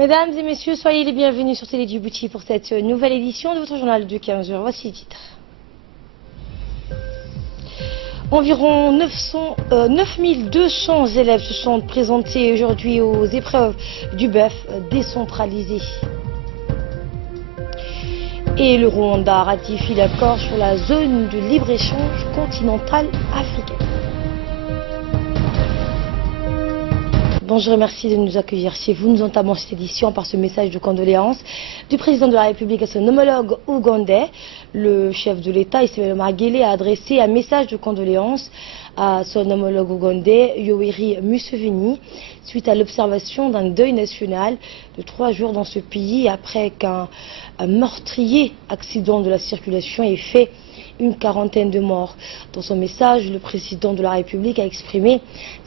Mesdames et messieurs, soyez les bienvenus sur Télé Djibouti pour cette nouvelle édition de votre journal de 15 heures. Voici les titres. Environ 9200 élèves se sont présentés aujourd'hui aux épreuves du BEF décentralisé. Et le Rwanda ratifie l'accord sur la zone de libre-échange continentale africaine. Bonjour et merci de nous accueillir chez vous. Nous entamons cette édition par ce message de condoléances du président de la République à son homologue ougandais. Le chef de l'État, Ismaël Omar Guelleh, a adressé un message de condoléances à son homologue ougandais, Yoweri Museveni, suite à l'observation d'un deuil national de 3 jours dans ce pays après qu'un meurtrier accident de la circulation ait fait une quarantaine de morts. Dans son message, le président de la République a exprimé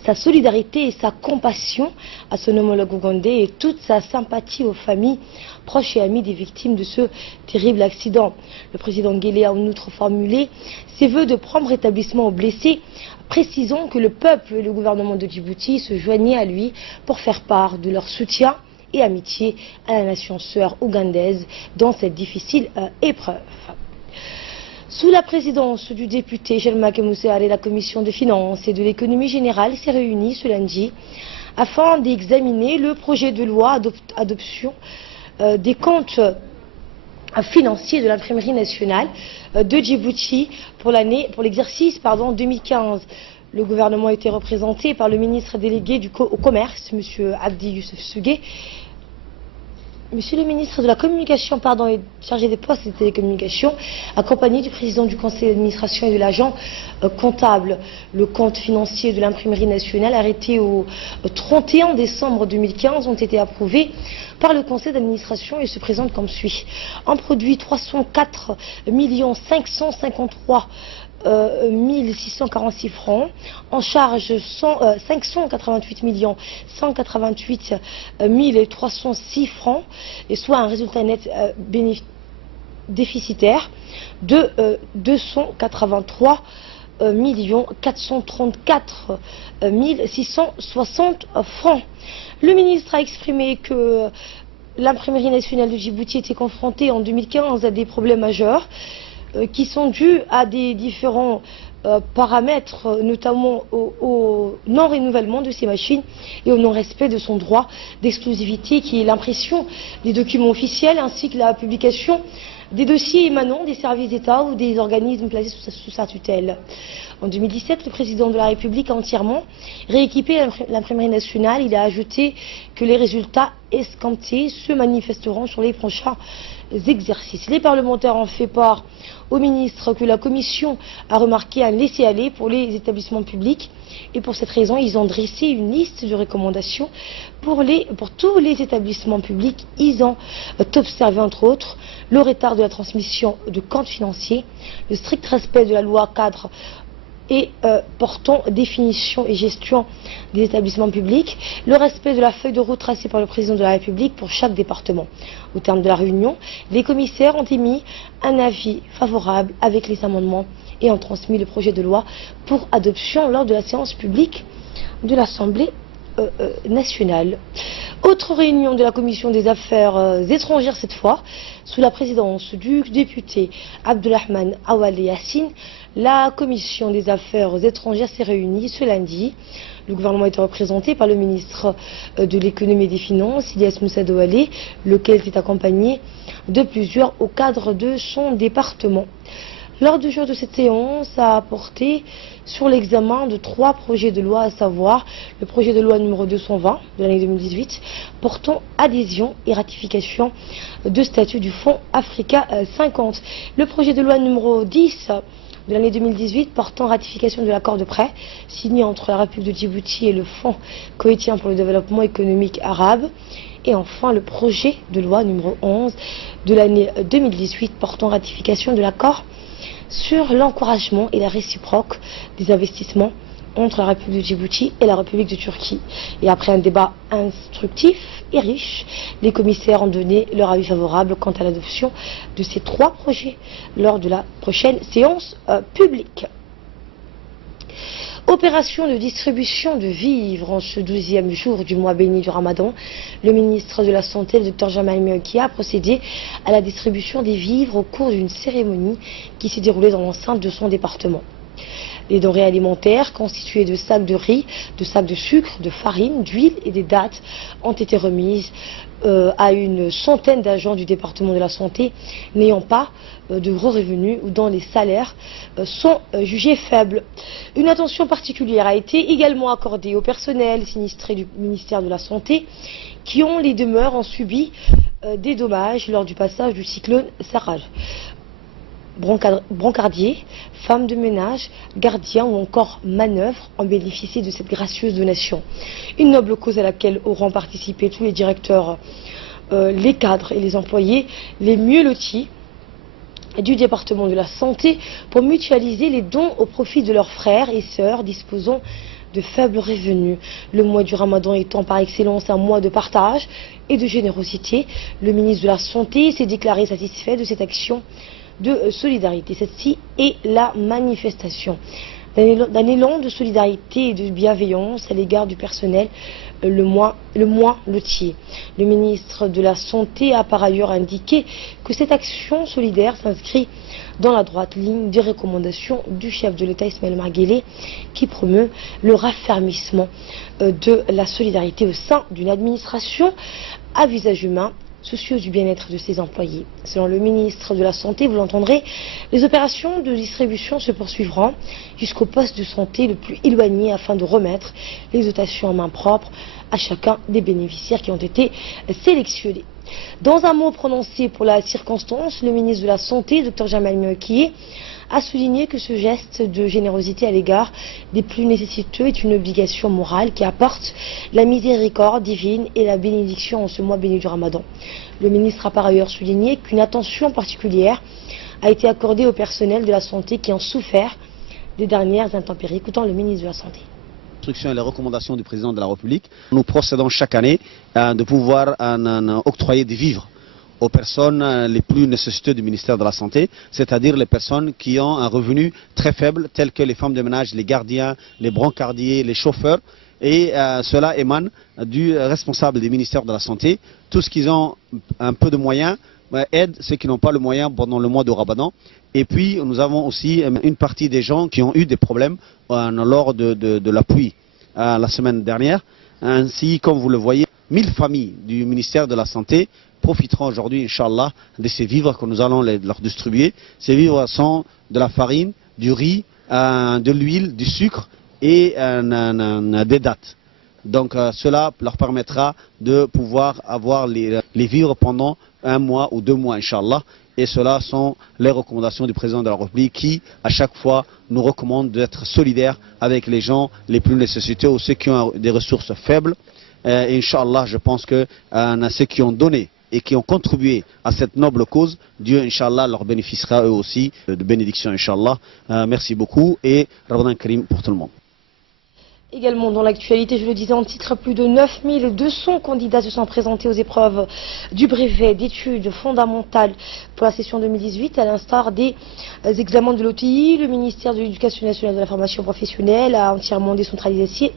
sa solidarité et sa compassion à son homologue ougandais et toute sa sympathie aux familles, proches et amis des victimes de ce terrible accident. Le président Guelleh a en outre formulé ses vœux de prompt rétablissement aux blessés, précisant que le peuple et le gouvernement de Djibouti se joignaient à lui pour faire part de leur soutien et amitié à la nation sœur ougandaise dans cette difficile épreuve. Sous la présidence du député Jelma Kemousseare, la commission des finances et de l'économie générale s'est réunie ce lundi afin d'examiner le projet de loi d'adoption des comptes financiers de l'imprimerie nationale de Djibouti pour l'exercice 2015. Le gouvernement a été représenté par le ministre délégué au commerce, M. Abdi Youssef Sougué. Monsieur le ministre de la Communication et chargé des postes et des télécommunications, accompagné du président du conseil d'administration et de l'agent comptable. Le compte financier de l'imprimerie nationale arrêté au 31 décembre 2015 ont été approuvés par le conseil d'administration et se présentent comme suit. En produit 304 553 1646 francs, en charge 588 188 306 francs, et soit un résultat net déficitaire de 283 434 660 francs. Le ministre a exprimé que l'imprimerie nationale de Djibouti était confrontée en 2015 à des problèmes majeurs qui sont dus à des différents paramètres, notamment au non-renouvellement de ces machines et au non-respect de son droit d'exclusivité qui est l'impression des documents officiels ainsi que la publication des dossiers émanant des services d'État ou des organismes placés sous sa tutelle. En 2017, le président de la République a entièrement rééquipé l'imprimerie nationale. Il a ajouté que les résultats escomptés se manifesteront sur les prochains exercices. Les parlementaires ont fait part au ministre que la Commission a remarqué un laisser-aller pour les établissements publics et pour cette raison, ils ont dressé une liste de recommandations pour tous les établissements publics. Ils ont observé entre autres le retard de la transmission de comptes financiers, le strict respect de la loi cadre et portant définition et gestion des établissements publics, le respect de la feuille de route tracée par le président de la République pour chaque département. Au terme de la réunion, les commissaires ont émis un avis favorable avec les amendements et ont transmis le projet de loi pour adoption lors de la séance publique de l'Assemblée nationale. Autre réunion de la commission des affaires étrangères cette fois, sous la présidence du député Abdelrahman Awale Yassine, la commission des affaires étrangères s'est réunie ce lundi. Le gouvernement était représenté par le ministre de l'économie et des finances, Ilyas Moussa Douale, lequel est accompagné de plusieurs au cadre de son département. L'ordre du jour de cette séance a porté sur l'examen de 3 projets de loi, à savoir le projet de loi numéro 220 de l'année 2018 portant adhésion et ratification de statut du Fonds Africa 50, le projet de loi numéro 10 de l'année 2018 portant ratification de l'accord de prêt signé entre la République de Djibouti et le Fonds koweïtien pour le développement économique arabe, et enfin le projet de loi numéro 11 de l'année 2018 portant ratification de l'accord sur l'encouragement et la réciproque des investissements entre la République de Djibouti et la République de Turquie. Et après un débat instructif et riche, les commissaires ont donné leur avis favorable quant à l'adoption de ces 3 projets lors de la prochaine séance publique. Opération de distribution de vivres en ce 12e jour du mois béni du Ramadan. Le ministre de la Santé, le Dr Jamal Mioki, a procédé à la distribution des vivres au cours d'une cérémonie qui s'est déroulée dans l'enceinte de son département. Les denrées alimentaires constituées de sacs de riz, de sacs de sucre, de farine, d'huile et des dattes ont été remises à une centaine d'agents du département de la santé n'ayant pas de gros revenus ou dont les salaires sont jugés faibles. Une attention particulière a été également accordée au personnel sinistré du ministère de la Santé qui ont les demeures ont subi des dommages lors du passage du cyclone Sarraj. Brancardiers, femmes de ménage, gardiens ou encore manœuvres ont bénéficié de cette gracieuse donation. Une noble cause à laquelle auront participé tous les directeurs, les cadres et les employés les mieux lotis du département de la santé pour mutualiser les dons au profit de leurs frères et sœurs disposant de faibles revenus. Le mois du Ramadan étant par excellence un mois de partage et de générosité, le ministre de la Santé s'est déclaré satisfait de cette action de solidarité. Celle-ci est la manifestation d'un élan de solidarité et de bienveillance à l'égard du personnel le moins lotier. Le ministre de la Santé a par ailleurs indiqué que cette action solidaire s'inscrit dans la droite ligne des recommandations du chef de l'État Ismaël Omar Guelleh qui promeut le raffermissement de la solidarité au sein d'une administration à visage humain, soucieux du bien-être de ses employés. Selon le ministre de la Santé, vous l'entendrez, les opérations de distribution se poursuivront jusqu'au poste de santé le plus éloigné afin de remettre les dotations en main propre à chacun des bénéficiaires qui ont été sélectionnés. Dans un mot prononcé pour la circonstance, le ministre de la Santé, Dr Jamal Mioki, a souligné que ce geste de générosité à l'égard des plus nécessiteux est une obligation morale qui apporte la miséricorde divine et la bénédiction en ce mois béni du Ramadan. Le ministre a par ailleurs souligné qu'une attention particulière a été accordée au personnel de la santé qui ont souffert des dernières intempéries. Écoutons le ministre de la Santé. Et les recommandations du président de la République, nous procédons chaque année de pouvoir octroyer des vivres aux personnes les plus nécessiteuses du ministère de la Santé, c'est-à-dire les personnes qui ont un revenu très faible, telles que les femmes de ménage, les gardiens, les brancardiers, les chauffeurs. Et cela émane du responsable du ministère de la Santé. Tout ce qu'ils ont un peu de moyens aide ceux qui n'ont pas le moyen pendant le mois de Ramadan. Et puis nous avons aussi une partie des gens qui ont eu des problèmes lors de la pluie la semaine dernière. Ainsi, comme vous le voyez, 1000 familles du ministère de la Santé profiteront aujourd'hui, Inch'Allah, de ces vivres que nous allons leur distribuer. Ces vivres sont de la farine, du riz, de l'huile, du sucre et des dattes. Donc cela leur permettra de pouvoir avoir les vivres pendant un mois ou 2 mois, Inch'Allah. Et cela sont les recommandations du président de la République qui, à chaque fois, nous recommande d'être solidaires avec les gens les plus nécessités ou ceux qui ont des ressources faibles. Et Inch'Allah, je pense que ceux qui ont donné et qui ont contribué à cette noble cause, Dieu, Inch'Allah, leur bénéficiera eux aussi de bénédictions, Inch'Allah. Merci beaucoup et Ramadan Karim pour tout le monde. Également dans l'actualité, je le disais en titre, plus de 9200 candidats se sont présentés aux épreuves du brevet d'études fondamentales pour la session 2018, à l'instar des examens de l'OTI. Le ministère de l'Éducation nationale et de la formation professionnelle a entièrement décentralisé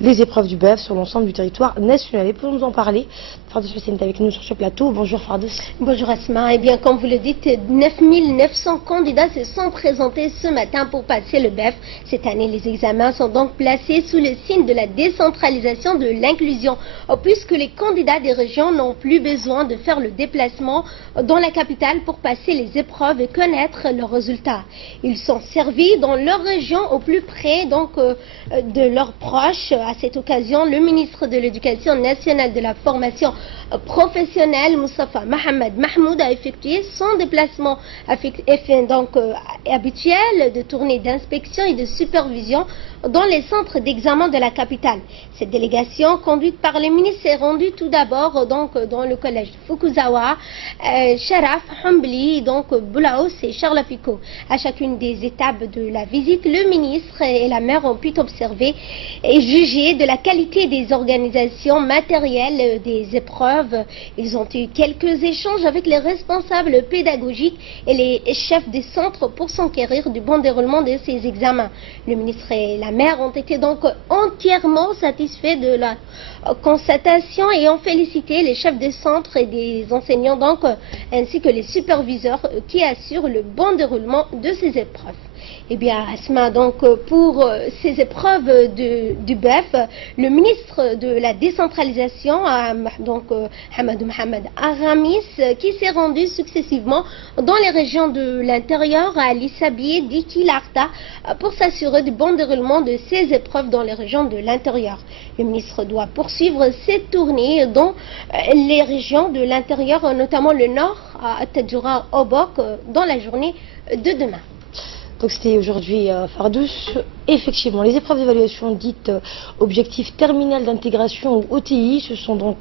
les épreuves du BEF sur l'ensemble du territoire national. Et pour nous en parler, Fardous Hussein est avec nous sur ce plateau. Bonjour Fardous. Bonjour Asma. Eh bien, comme vous le dites, 9900 candidats se sont présentés ce matin pour passer le BEF. Cette année, les examens sont donc placés sous le signe de la décentralisation de l'inclusion, puisque les candidats des régions n'ont plus besoin de faire le déplacement dans la capitale pour passer les épreuves et connaître leurs résultats. Ils sont servis dans leur région au plus près de leurs proches. À cette occasion, le ministre de l'Éducation nationale de la formation professionnelle, Moustapha Mohamed Mahmoud, a effectué son déplacement habituel de tournée d'inspection et de supervision dans les centres d'examen de la capitale. Cette délégation, conduite par le ministre, s'est rendue tout d'abord dans le collège Fukuzawa, Sharaf, Humbli, Boulaous et Charlafiko. À chacune des étapes de la visite, le ministre et la maire ont pu observer et juger de la qualité des organisations matérielles des épreuves. Ils ont eu quelques échanges avec les responsables pédagogiques et les chefs des centres pour s'enquérir du bon déroulement de ces examens. Le ministre et la maire ont été donc entièrement satisfaits de la constatation et ont félicité les chefs de centre et des enseignants donc, ainsi que les superviseurs qui assurent le bon déroulement de ces épreuves. Eh bien, Asma, donc, pour ces épreuves du BEF, le ministre de la décentralisation, donc Hamadou Mohamed Aramis, qui s'est rendu successivement dans les régions de l'intérieur, à Lissabé, Diki-Larta, pour s'assurer du bon déroulement de ces épreuves dans les régions de l'intérieur. Le ministre doit poursuivre cette tournée dans les régions de l'intérieur, notamment le nord, à Tadjoura, Obok, dans la journée de demain. Donc c'était aujourd'hui Fardouche. Effectivement, les épreuves d'évaluation dites objectifs terminal d'intégration ou OTI se sont donc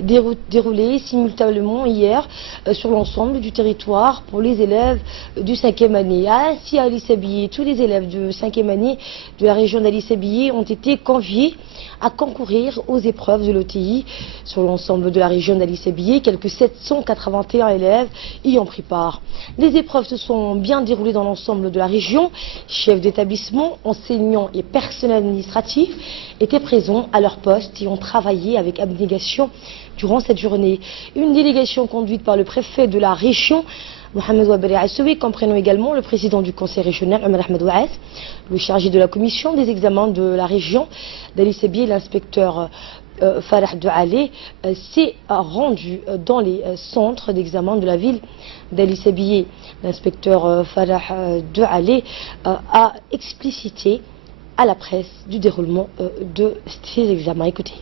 déroulées simultanément hier sur l'ensemble du territoire pour les élèves du 5e année. Ainsi à Lissabé, tous les élèves de 5e année de la région d'Ali-Sabillé ont été conviés à concourir aux épreuves de l'OTI sur l'ensemble de la région d'Ali-Sabillé. Quelques 781 élèves y ont pris part. Les épreuves se sont bien déroulées dans l'ensemble de la région. Chefs d'établissement, enseignants et personnel administratif étaient présents à leur poste et ont travaillé avec abnégation durant cette journée. Une délégation conduite par le préfet de la région, Mohamed Ouabri Assoui, comprenant également le président du conseil régional, Omar Ahmed Ouaz, le chargé de la commission des examens de la région d'Ali-Sabillé, l'inspecteur Farah Doualé, s'est rendu dans les centres d'examen de la ville d'Ali-Sabillé. L'inspecteur Farah Doualé a explicité à la presse du déroulement de ces examens. Écoutez.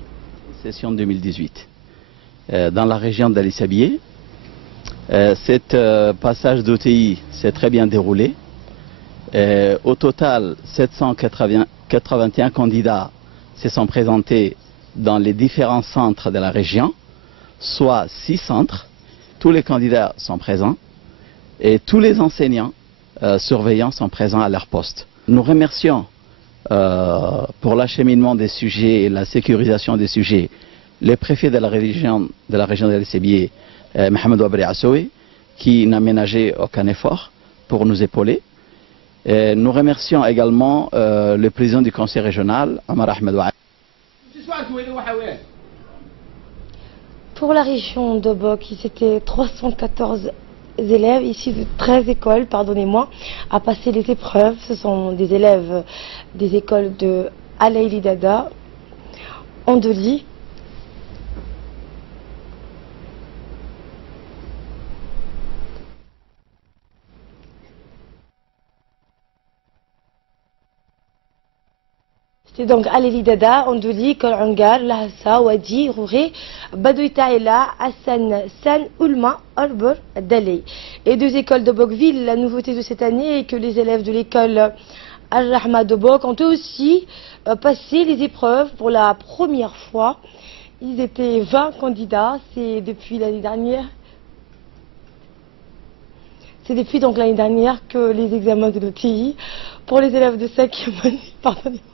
Session 2018. Dans la région d'Ali-Sabillé, cet passage d'OTI s'est très bien déroulé. Au total, 781 candidats se sont présentés dans les différents centres de la région, soit 6 centres. Tous les candidats sont présents et tous les enseignants surveillants sont présents à leur poste. Nous remercions pour l'acheminement des sujets et la sécurisation des sujets le préfet de la région d'Ali-Sabillé, Mohamed Ouabri Assoui, qui n'a ménagé aucun effort pour nous épauler. Et nous remercions également le président du conseil régional, Omar Ahmed Ouaz. Pour la région d'Obok, c'était 314 élèves issus de 13 écoles, pardonnez-moi, à passer les épreuves. Ce sont des élèves des écoles de Alaïli Dada, Andoli, c'est donc Alaïli Dada, Andoli, Kolangar, Lahassa, Wadi, Rouré, Badoui Taïla, Hassan, San, Oulma, Arbor, Dalei. Et 2 écoles de Bokville. La nouveauté de cette année est que les élèves de l'école Al-Rahma de Bok ont eux aussi passé les épreuves pour la première fois. Ils étaient 20 candidats, c'est depuis l'année dernière. C'est depuis donc l'année dernière que les examens de l'OTI pour les élèves de 5e année, pardonnez-moi.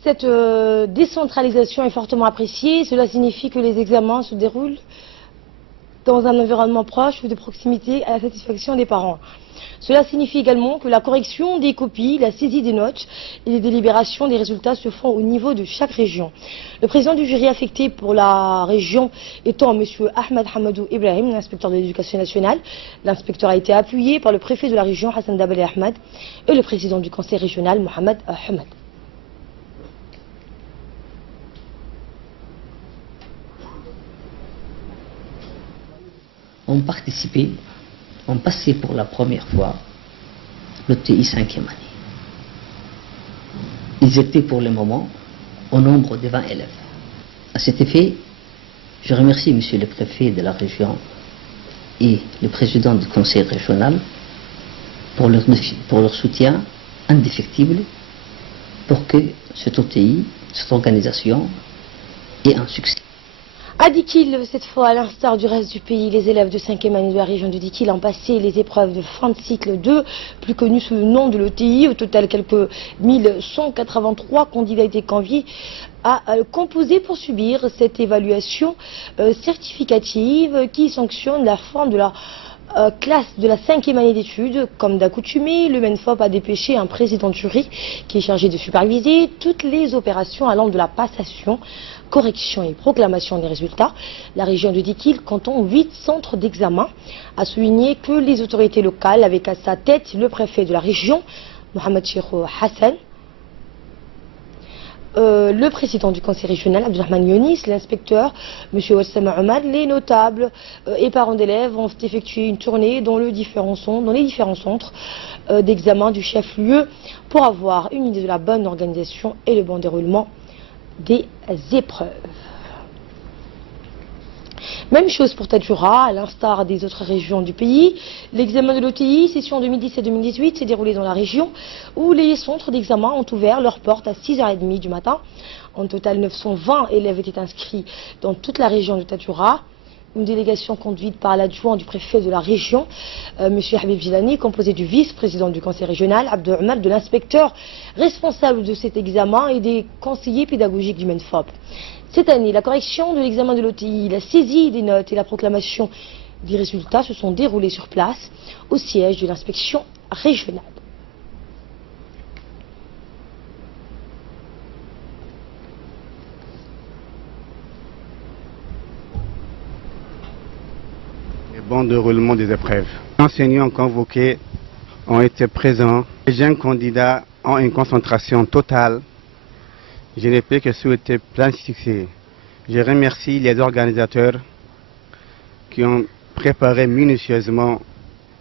Cette décentralisation est fortement appréciée. Cela signifie que les examens se déroulent dans un environnement proche ou de proximité à la satisfaction des parents. Cela signifie également que la correction des copies, la saisie des notes et les délibérations des résultats se font au niveau de chaque région. Le président du jury affecté pour la région étant M. Ahmed Hamadou Ibrahim, l'inspecteur de l'éducation nationale. L'inspecteur a été appuyé par le préfet de la région, Hassan Dabali Ahmed, et le président du conseil régional, Mohamed Ahmed. Ont participé, ont passé pour la première fois l'OTI 5e année. Ils étaient pour le moment au nombre de 20 élèves. À cet effet, je remercie Monsieur le préfet de la région et le président du conseil régional pour leur soutien indéfectible pour que cette OTI, cette organisation ait un succès. À Dikil, cette fois, à l'instar du reste du pays, les élèves de 5e année de la région de Dikil ont passé les épreuves de fin de cycle 2, plus connues sous le nom de l'ETI. Au total, quelques 1183 candidats étaient conviés à composer pour subir cette évaluation certificative qui sanctionne la fin de la classe de la 5e année d'études. Comme d'accoutumé, le MENFOP a dépêché un président de jury qui est chargé de superviser toutes les opérations allant de la passation, correction et proclamation des résultats. La région de Dikil comptant 8 centres d'examen a souligné que les autorités locales, avec à sa tête le préfet de la région, Mohamed Cheikhou Hassan, le président du conseil régional, Abdelrahman Younis, l'inspecteur, M. Wassama Omar, les notables et parents d'élèves ont effectué une tournée dans les différents centres d'examen du chef-lieu pour avoir une idée de la bonne organisation et le bon déroulement des épreuves. Même chose pour Tadjoura, à l'instar des autres régions du pays. L'examen de l'OTI, session 2017-2018, s'est déroulé dans la région où les centres d'examen ont ouvert leurs portes à 6h30 du matin. En total, 920 élèves étaient inscrits dans toute la région de Tadjoura. Une délégation conduite par l'adjoint du préfet de la région, M. Habib Jilani, composé du vice-président du conseil régional, Abdou Omar, de l'inspecteur responsable de cet examen et des conseillers pédagogiques du MENFOP. Cette année, la correction de l'examen de l'OTI, la saisie des notes et la proclamation des résultats se sont déroulés sur place au siège de l'inspection régionale. Bon déroulement des épreuves. Les enseignants convoqués ont été présents. Les jeunes candidats ont une concentration totale. Je ne peux que souhaiter plein succès. Je remercie les organisateurs qui ont préparé minutieusement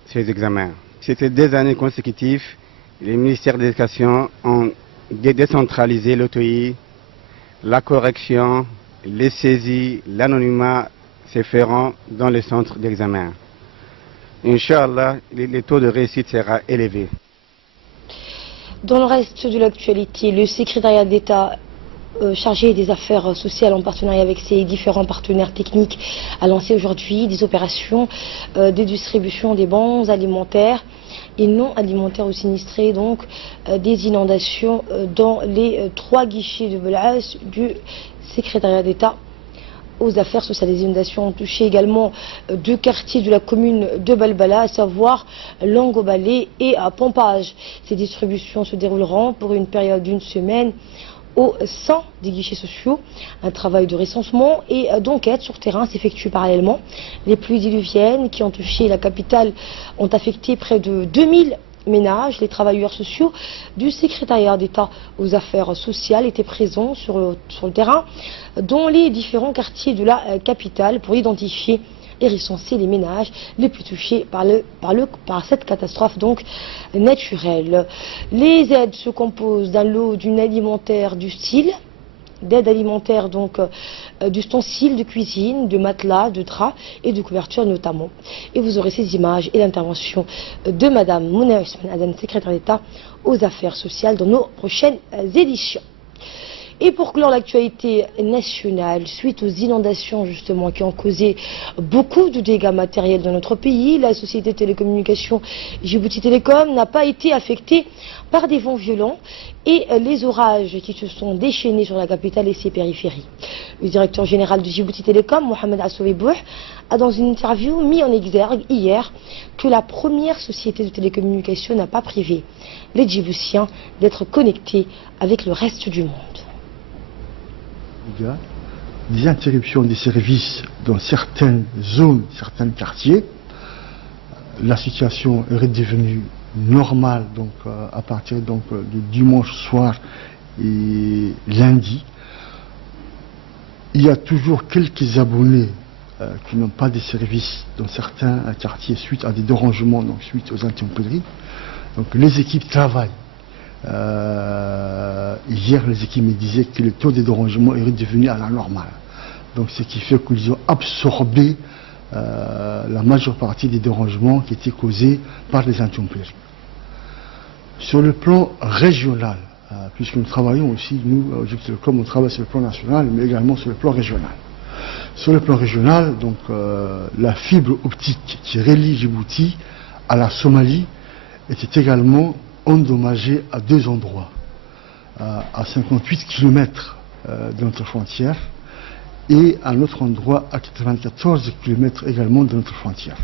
ces examens. C'était 2 années consécutives. Les ministères de l'Éducation ont décentralisé l'OTI, la correction, les saisies, l'anonymat se feront dans les centres d'examen. Inch'Allah, le taux de réussite sera élevé. Dans le reste de l'actualité, le secrétariat d'État chargé des affaires sociales en partenariat avec ses différents partenaires techniques a lancé aujourd'hui des opérations de distribution des bons alimentaires et non alimentaires aux sinistrés, donc des inondations dans les 3 guichets de Bel'as du secrétariat d'État aux affaires sociales. Les inondations ont touché également 2 quartiers de la commune de Balbala, à savoir Langobalé et à Pompage. Ces distributions se dérouleront pour une période d'1 semaine au sein des guichets sociaux. Un travail de recensement et d'enquête sur terrain s'effectue parallèlement. Les pluies diluviennes qui ont touché la capitale ont affecté près de 2000 ménages. Les travailleurs sociaux du secrétariat d'État aux affaires sociales étaient présents sur le terrain dans les différents quartiers de la capitale pour identifier et recenser les ménages les plus touchés par cette catastrophe donc naturelle. Les aides se composent d'un lot d'une alimentaire du style, d'aide alimentaire donc d'ustensiles de cuisine, de matelas, de draps et de couvertures notamment. Et vous aurez ces images et l'intervention de Madame Mouna Ousmane Adam, secrétaire d'État aux affaires sociales, dans nos prochaines éditions. Et pour clore l'actualité nationale, suite aux inondations justement qui ont causé beaucoup de dégâts matériels dans notre pays, la société de télécommunications Djibouti Télécom n'a pas été affectée par des vents violents et les orages qui se sont déchaînés sur la capitale et ses périphéries. Le directeur général de Djibouti Télécom, Mohamed Assoué Bouh, a dans une interview mis en exergue hier que la première société de télécommunications n'a pas privé les Djiboutiens d'être connectés avec le reste du monde. Il y a des interruptions des services dans certaines zones, certains quartiers. La situation est redevenue normale donc, à partir donc, du dimanche soir et lundi. Il y a toujours quelques abonnés qui n'ont pas de services dans certains quartiers suite à des dérangements, donc suite aux intempéries. Donc les équipes travaillent. Hier, les équipes me disaient que le taux de dérangement est redevenu à la normale. Donc, ce qui fait qu'ils ont absorbé la majeure partie des dérangements qui étaient causés par les intempéries. Sur le plan régional, puisque nous travaillons aussi, nous, Djibouti Télécom, on travaille sur le plan national, mais également sur le plan régional. Sur le plan régional, donc, la fibre optique qui relie Djibouti à la Somalie était également endommagée à deux endroits, à 58 km de notre frontière et à un autre endroit à 94 km également de notre frontière.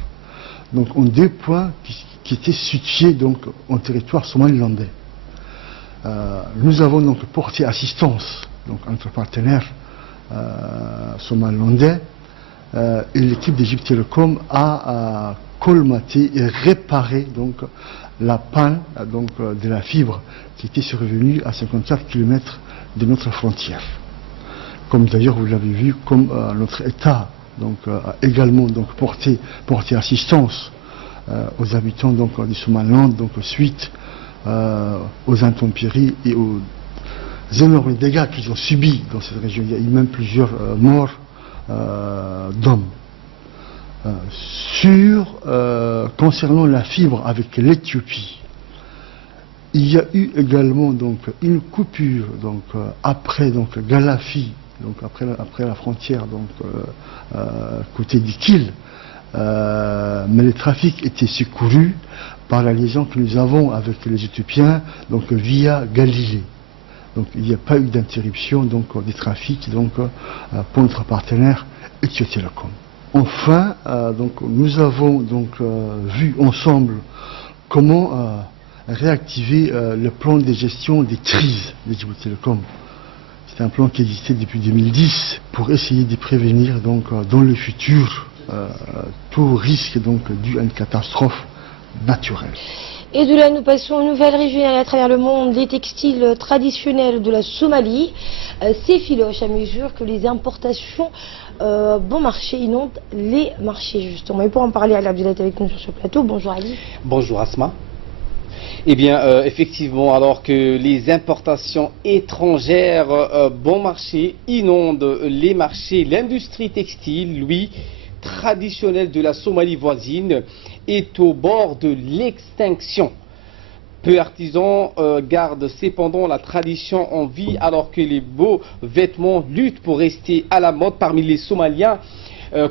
Donc en deux points qui étaient situés donc en territoire somalilandais. Nous avons donc porté assistance donc, à notre partenaire somalandais et l'équipe d'Egypte Telecom a colmaté et réparé donc, la panne donc, de la fibre qui était survenue à 54 km de notre frontière. Comme d'ailleurs vous l'avez vu, comme notre État donc, a également donc, porté assistance aux habitants donc, du Somaliland donc, suite aux intempéries et aux énormes dégâts qu'ils ont subis dans cette région. Il y a eu même plusieurs morts d'hommes. Concernant la fibre avec l'Éthiopie, il y a eu également donc, une coupure donc, après donc, Galafi, donc, après la frontière donc, côté d'Ikil, mais le trafic était secouru par la liaison que nous avons avec les Éthiopiens donc, via Galilée. Donc il n'y a pas eu d'interruption des trafics donc, pour notre partenaire Ethio Telecom. Enfin, donc, nous avons donc, vu ensemble comment réactiver le plan de gestion des crises de Djibouti Telecom. C'est un plan qui existait depuis 2010 pour essayer de prévenir donc, dans le futur tout risque donc, dû à une catastrophe naturelle. Et de là, nous passons aux nouvelles régionales à travers le monde. Les textiles traditionnels de la Somalie s'effilochent à mesure que les importations bon marché inondent les marchés, justement. Et pour en parler, Ali Abdullah est avec nous sur ce plateau. Bonjour Ali. Bonjour Asma. Eh bien, effectivement, alors que les importations étrangères bon marché inondent les marchés, l'industrie textile, lui, traditionnelle de la Somalie voisine, est au bord de l'extinction. Peu artisans gardent cependant la tradition en vie alors que les beaux vêtements luttent pour rester à la mode parmi les Somaliens.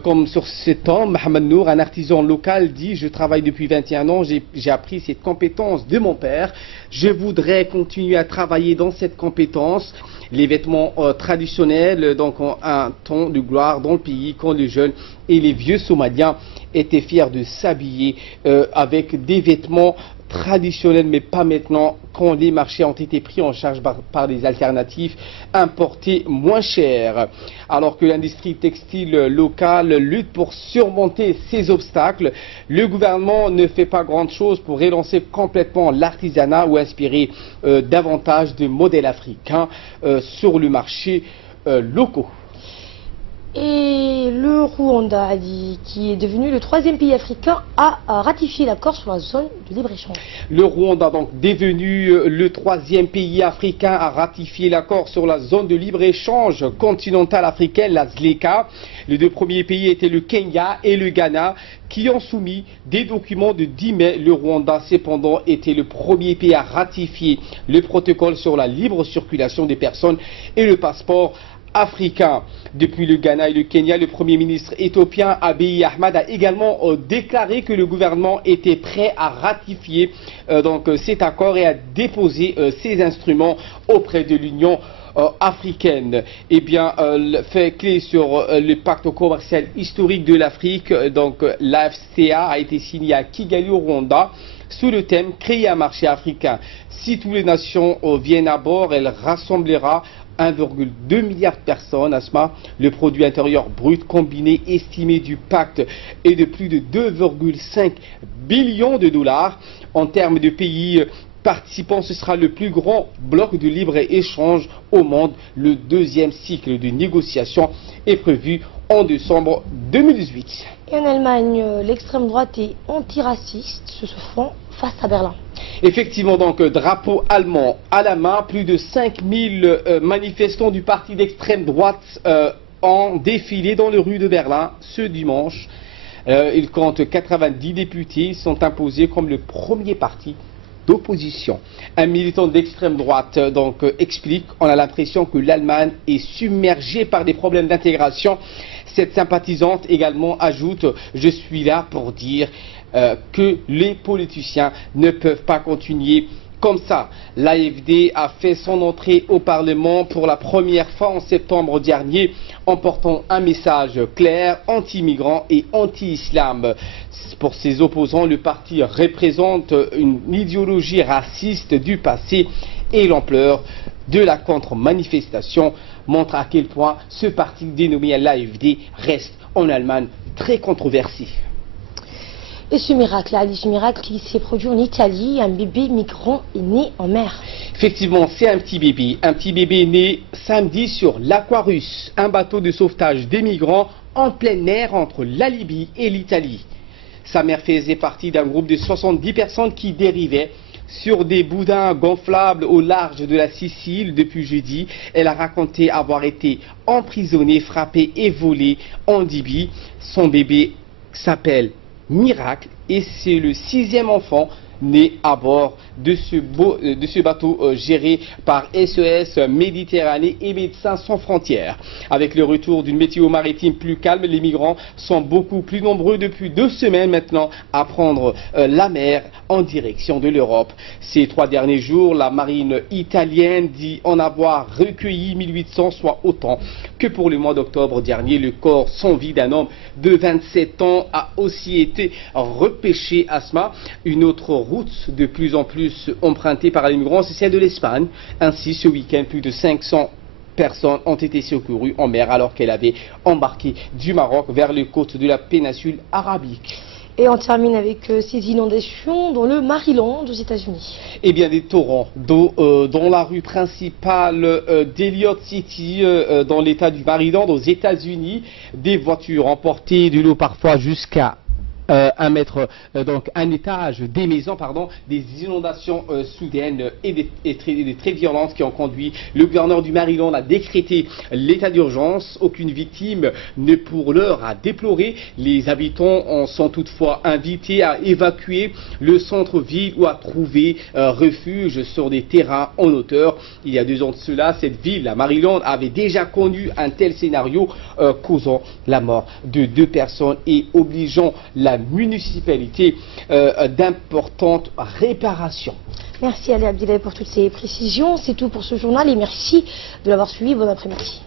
Comme sur ce temps, Mohamed Nour, un artisan local, dit « Je travaille depuis 21 ans, j'ai appris cette compétence de mon père. Je voudrais continuer à travailler dans cette compétence. » Les vêtements traditionnels donc, ont un ton de gloire dans le pays quand les jeunes et les vieux Somaliens étaient fiers de s'habiller avec des vêtements traditionnels, mais pas maintenant quand les marchés ont été pris en charge par des alternatives importées moins chères. Alors que l'industrie textile locale lutte pour surmonter ces obstacles, le gouvernement ne fait pas grand-chose pour relancer complètement l'artisanat ou inspirer davantage de modèles africains sur le marché locaux. Et le Rwanda a dit, qui est devenu le troisième pays africain à ratifier l'accord sur la zone de libre-échange. Le Rwanda, donc, devenu le troisième pays africain à ratifier l'accord sur la zone de libre-échange continentale africaine, la ZLECA. Les deux premiers pays étaient le Kenya et le Ghana, qui ont soumis des documents de 10 mai. Le Rwanda, cependant, était le premier pays à ratifier le protocole sur la libre circulation des personnes et le passeport africain. Depuis le Ghana et le Kenya, le Premier ministre éthiopien Abiy Ahmed a également déclaré que le gouvernement était prêt à ratifier donc, cet accord et à déposer ses instruments auprès de l'Union africaine. Eh bien, le fait clé sur le pacte commercial historique de l'Afrique, donc l'AFCA, a été signé à Kigali au Rwanda sous le thème « Créer un marché africain ». Si toutes les nations viennent à bord, elle rassemblera 1,2 milliard de personnes. Asma, le produit intérieur brut combiné estimé du pacte est de plus de 2,5 billions de dollars. En termes de pays participants, ce sera le plus grand bloc de libre-échange au monde. Le deuxième cycle de négociation est prévu en décembre 2018. Et en Allemagne, l'extrême droite et antiraciste se font face à Berlin. Effectivement, donc, drapeau allemand à la main, plus de 5000 manifestants du parti d'extrême droite ont défilé dans les rues de Berlin ce dimanche. Ils comptent 90 députés, sont imposés comme le premier parti d'opposition. Un militant d'extrême droite explique: on a l'impression que l'Allemagne est submergée par des problèmes d'intégration. Cette sympathisante également ajoute: je suis là pour dire que les politiciens ne peuvent pas continuer comme ça. L'AfD a fait son entrée au Parlement pour la première fois en septembre dernier en portant un message clair anti-migrants et anti-islam. Pour ses opposants, le parti représente une idéologie raciste du passé et l'ampleur de la contre-manifestation montre à quel point ce parti dénommé l'AfD reste en Allemagne très controversé. Et ce miracle, ce miracle qui s'est produit en Italie, un bébé migrant est né en mer. Effectivement, c'est un petit bébé né samedi sur l'Aquarius, un bateau de sauvetage des migrants en pleine mer entre la Libye et l'Italie. Sa mère faisait partie d'un groupe de 70 personnes qui dérivaient sur des boudins gonflables au large de la Sicile depuis jeudi. Elle a raconté avoir été emprisonnée, frappée et volée en Libye. Son bébé s'appelle Miracle et c'est le 6e enfant né à bord de ce bateau géré par SOS Méditerranée et Médecins sans frontières. Avec le retour d'une météo maritime plus calme, les migrants sont beaucoup plus nombreux depuis 2 semaines maintenant à prendre la mer en direction de l'Europe. Ces 3 derniers jours, la marine italienne dit en avoir recueilli 1800, soit autant que pour le mois d'octobre dernier. Le corps sans vie d'un homme de 27 ans a aussi été repêché. Asma, une autre route de plus en plus empruntée par les migrants, c'est celle de l'Espagne. Ainsi, ce week-end, plus de 500 personnes ont été secourues en mer alors qu'elles avaient embarqué du Maroc vers les côtes de la péninsule arabique. Et on termine avec ces inondations dans le Maryland aux États-Unis. Eh bien, des torrents d'eau dans la rue principale d'Elliott City, dans l'état du Maryland, aux États-Unis. Des voitures emportées de l'eau parfois jusqu'à un étage des maisons, des inondations soudaines et très violentes qui ont conduit le gouverneur du Maryland à décréter l'état d'urgence. Aucune victime n'est pour l'heure à déplorer. Les habitants sont toutefois invités à évacuer le centre-ville ou à trouver refuge sur des terrains en hauteur. Il y a 2 ans de cela, cette ville, la Maryland, avait déjà connu un tel scénario causant la mort de 2 personnes et obligeant la municipalité d'importantes réparations. Merci Ali Abdillahi pour toutes ces précisions. C'est tout pour ce journal et merci de l'avoir suivi. Bon après-midi.